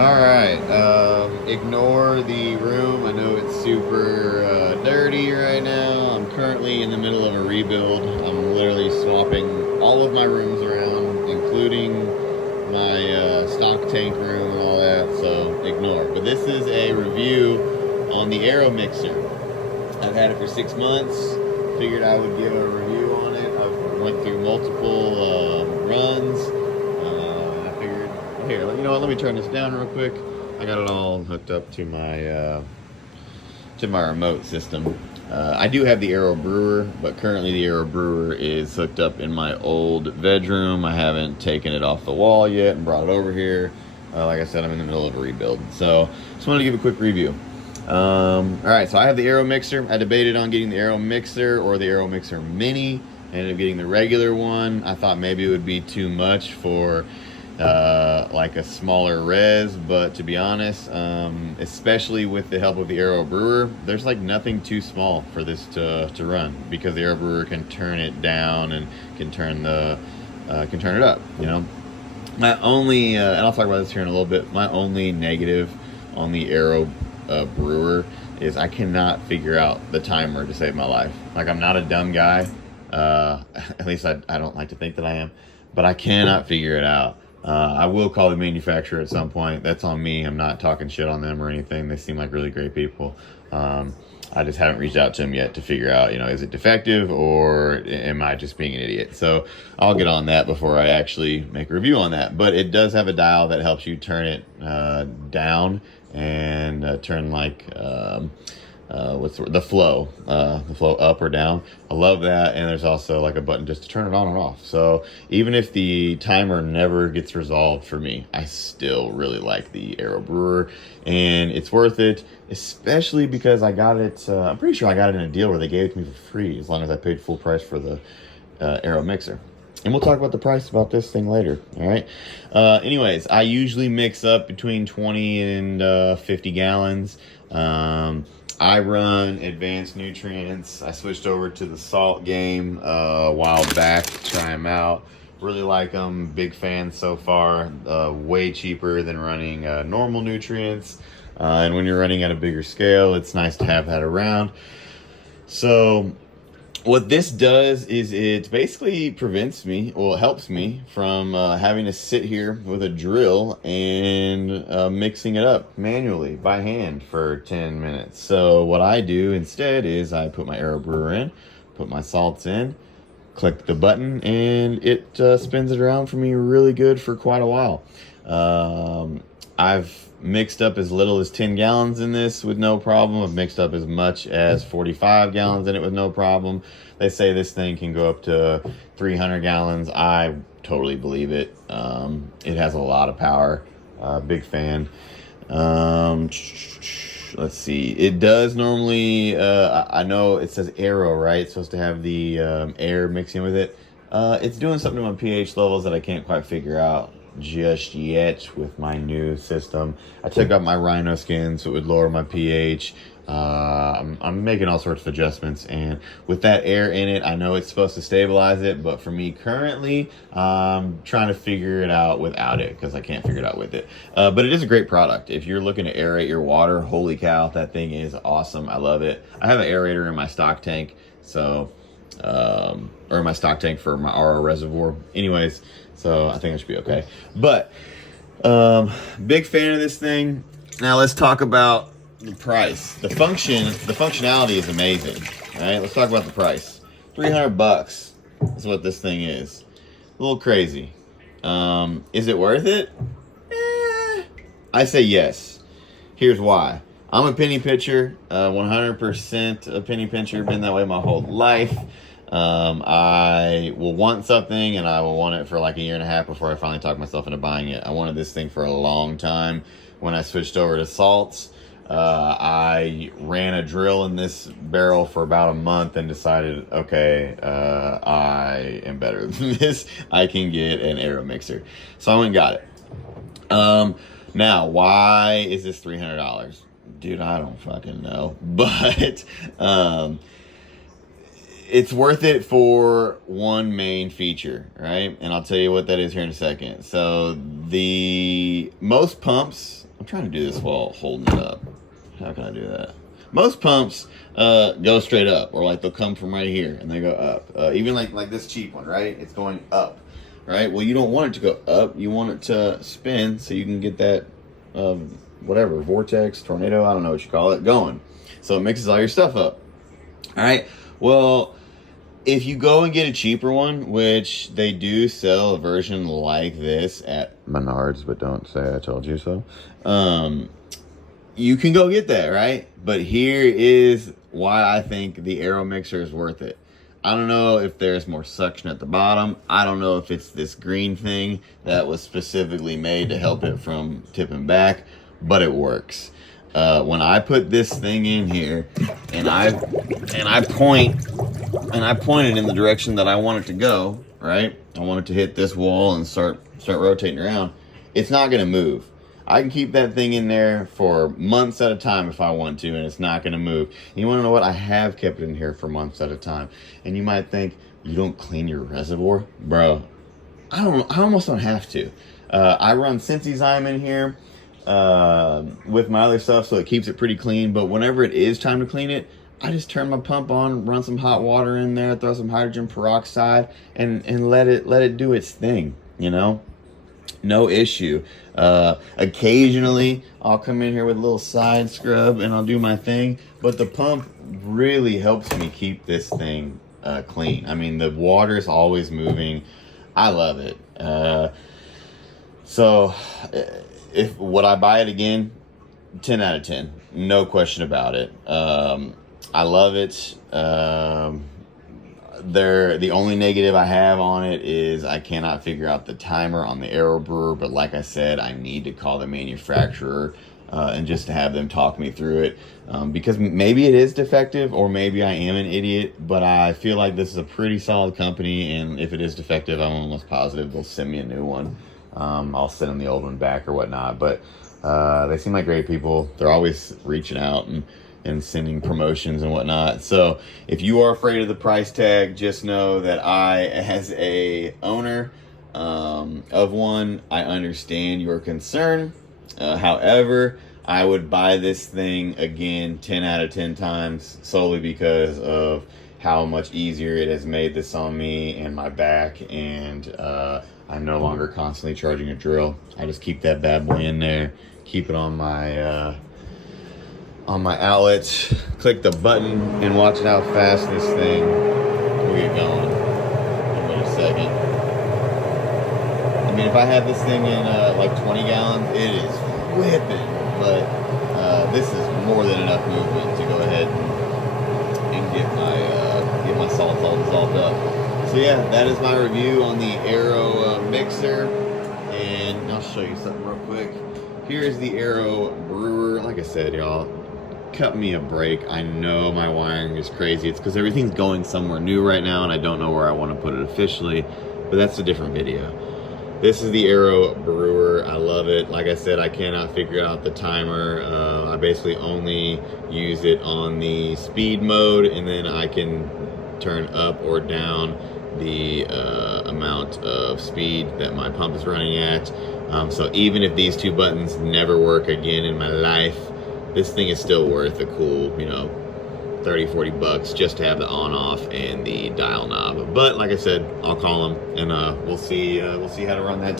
Alright, ignore the room. I know it's super dirty right now. I'm currently in the middle of a rebuild. I'm literally swapping all of my rooms around, including my stock tank room and all that, so ignore. But this is a review on the Aeromixer. I've had it for 6 months. Figured I would give a review on it. I've went through multiple runs. I figured, here, you know what? Let me turn this down real quick. I got it all hooked up to my remote system. I do have the Aero brewer, but currently the Aero brewer is hooked up in my old bedroom. I haven't taken it off the wall yet and brought it over here. Like I said, I'm in the middle of a rebuild, so just wanted to give a quick review. Alright, so I have the Aeromixer. I debated on getting the Aeromixer or the Aeromixer Mini. I ended up getting the regular one. I thought maybe it would be too much for like a smaller res, but to be honest, especially with the help of the Aero brewer, there's like nothing too small for this to run, because the Aero brewer can turn it down and can turn it up, you know. My only and I'll talk about this here in a little bit, my only negative on the Aero brewer is I cannot figure out the timer to save my life. Like, I'm not a dumb guy, at least I don't like to think that I am, but I cannot figure it out. I will call the manufacturer at some point. That's on me. I'm not talking shit on them or anything. They seem like really great people. I just haven't reached out to them yet to figure out, you know, is it defective or am I just being an idiot? So I'll get on that before I actually make a review on that. But it does have a dial that helps you turn it down and turn like what's the flow up or down. I love that. And there's also like a button just to turn it on and off. So even if the timer never gets resolved for me, I still really like the Aero brewer, and it's worth it, especially because I got it, I'm pretty sure I got it in a deal where they gave it to me for free as long as I paid full price for the Aeromixer. And we'll talk about the price about this thing later, all right? Anyways, I usually mix up between 20 and 50 gallons. I run advanced nutrients. I switched over to the salt game a while back to try them out. Really like them. Big fan so far. Way cheaper than running normal nutrients. And when you're running at a bigger scale, it's nice to have that around. So what this does is it basically prevents me, well, it helps me from having to sit here with a drill and mixing it up manually by hand for 10 minutes. So what I do instead is I put my Aero brewer in, put my salts in, click the button, and it spins it around for me really good for quite a while. I've mixed up as little as 10 gallons in this with no problem. I've mixed up as much as 45 gallons in it with no problem. They say this thing can go up to 300 gallons. I totally believe it. It has a lot of power. Big fan. Let's see. It does normally, I know it says Aero, right? It's supposed to have the air mixing with it. It's doing something to my pH levels that I can't quite figure out just yet with my new system. I took out my rhino skin so it would lower my pH. I'm making all sorts of adjustments, and with that air in it, I know it's supposed to stabilize it, but for me currently, I'm trying to figure it out without it because I can't figure it out with it. But it is a great product. If you're looking to aerate your water, holy cow, that thing is awesome. I love it. I have an aerator in my stock tank, so or my stock tank for my RO reservoir. Anyways, so I think it should be okay. But big fan of this thing. Now let's talk about the price. The functionality is amazing. All right, let's talk about the price. $300 is what this thing is. A little crazy. Is it worth it? I say yes. Here's why. I'm a penny pincher, 100% a penny pincher. Been that way my whole life. I will want something and I will want it for like a year and a half before I finally talk myself into buying it. I wanted this thing for a long time. When I switched over to salts, I ran a drill in this barrel for about a month and decided, okay, I am better than this. I can get an Aeromixer. So I went and got it. Now, why is this $300? Dude, I don't fucking know. But it's worth it for one main feature, right? And I'll tell you what that is here in a second. So the most pumps I'm trying to do this while holding it up. How can I do that? Most pumps go straight up, or like they'll come from right here and they go up. Even like this cheap one, right? It's going up, right? Well, you don't want it to go up. You want it to spin so you can get that whatever, vortex, tornado, I don't know what you call it, going. So it mixes all your stuff up. All right. Well, if you go and get a cheaper one, which they do sell a version like this at Menards, but don't say I told you so. You can go get that, right? But here is why I think the Aeromixer is worth it. I don't know if there's more suction at the bottom. I don't know if it's this green thing that was specifically made to help it from tipping back, but it works. When I put this thing in here and I point it in the direction that I want it to go, right? I want it to hit this wall and start rotating around. It's not going to move. I can keep that thing in there for months at a time if I want to, and it's not going to move. And you want to know what? I have kept it in here for months at a time. And you might think, you don't clean your reservoir? Bro, I almost don't have to. I run Sensizyme in here with my other stuff, so it keeps it pretty clean. But whenever it is time to clean it, I just turn my pump on, run some hot water in there, throw some hydrogen peroxide, and let it do its thing, you know? No issue. Occasionally, I'll come in here with a little side scrub and I'll do my thing, but the pump really helps me keep this thing clean. I mean, the water is always moving. I love it. So, if would I buy it again? 10 out of 10. No question about it. I love it. The only negative I have on it is I cannot figure out the timer on the Aero brewer, but like I said, I need to call the manufacturer and just to have them talk me through it, because maybe it is defective or maybe I am an idiot, but I feel like this is a pretty solid company, and if it is defective, I'm almost positive they'll send me a new one. I'll send them the old one back or whatnot, but they seem like great people. They're always reaching out and sending promotions and whatnot. So if you are afraid of the price tag, just know that I, as a owner of one, I understand your concern. However, I would buy this thing again 10 out of 10 times solely because of how much easier it has made this on me and my back, and I'm no longer constantly charging a drill. I just keep that bad boy in there, keep it on my outlet, click the button, and watch how fast this thing will get going. Give me a second. I mean, if I have this thing in like 20 gallons, it is whipping, but this is more than enough movement to go ahead and get my salt all dissolved up. So yeah, that is my review on the Aero mixer, and I'll show you something real quick. Here's the Aero brewer. Like I said, y'all, cut me a break. I know my wiring is crazy. It's because everything's going somewhere new right now and I don't know where I want to put it officially, but that's a different video. This is the Aero brewer. I love it. Like I said, I cannot figure out the timer. I basically only use it on the speed mode, and then I can turn up or down the amount of speed that my pump is running at. So even if these two buttons never work again in my life, this thing is still worth a cool, 30-40 bucks just to have the on off and the dial knob. But like I said, I'll call them and we'll see how to run that